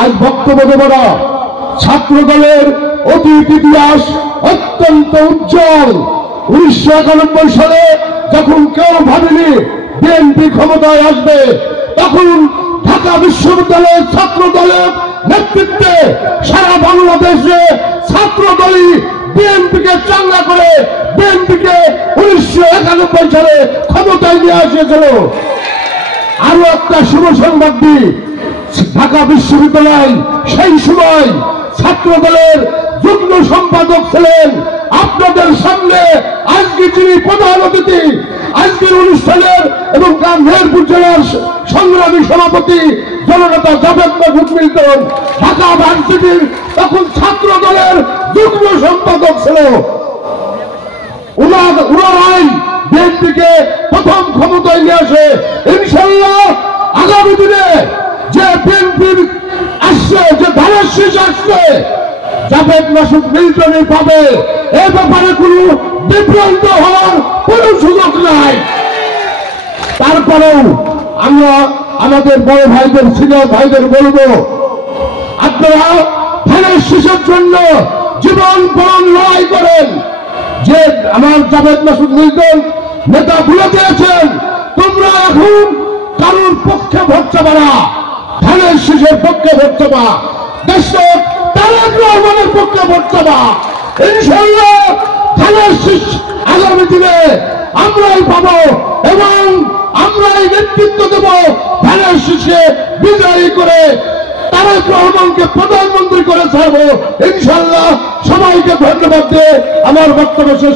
আজ বক্তব্য দেব না। ছাত্র দলের অতীত ইতিহাস অত্যন্ত উজ্জ্বল। 1991 সালে যখন কেউ ভাবেনি বিএনপি ক্ষমতায় আসবে, তখন ঢাকা বিশ্ববিদ্যালয়ের ছাত্র দলের নেতৃত্বে সারা বাংলাদেশে ছাত্র দলই বিএনপিকে চাঙ্গা করে বিএনপিকে 1991 সালে ক্ষমতায় নিয়ে এসেছিল। আরো একটা শুভ সংবাদ দিই, ঢাকা বিশ্ববিদ্যালয় সেই সময় ছাত্র দলের যুগ্ম সম্পাদক ছিলেন আপনাদের সামনে আজকে যিনি প্রধান অতিথি, আজকের অনুষ্ঠানের এবং মেহেরপুর জেলার সংগ্রামী সভাপতি জননেতা জাভেদ মাসুদ মিল্টন, ঢাকা ভার্সিটির তখন ছাত্র দলের যুগ্ম সম্পাদক ছিল। উনারাই বিএনপিকে প্রথম ক্ষমতায় নিয়ে আসে। ইনশাল্লাহ আগামী দিনে যে বিএনপির আসছে, যে ধানের শীষ আসছে, জাভেদ মাসুদ মিল্টনই পাবে। এ ব্যাপারে কোনো বিভ্রান্ত হওয়ার কোনো সুযোগ নাই। তারপরেও আমরা আমাদের বড় ভাইদের, সিনিয়র ভাইদের বলবো, আপনারা ধানের শীষের জন্য জীবন পণ লড়াই করেন। যে আমার জাভেদ মাসুদ মিল্টন নেতা ভুলে দিয়েছেন, তোমরা এখন কারোর পক্ষে ভোট চাবা না, ধানের শীষের পক্ষে ভোট চাবা, দেশের তারেক রহমানের পক্ষে ভোট চাবা। ইনশাল্লাহ ধানের শীষ আগামী দিনে আমরাই পাবো এবং আমরাই নেতৃত্ব দেব ধানের শীষে বিজয়ী করে তারেক রহমানকে প্রধানমন্ত্রী করে ছাড়বো ইনশাল্লাহ। সবাইকে ধন্যবাদ দিয়ে আমার বক্তব্য শেষ।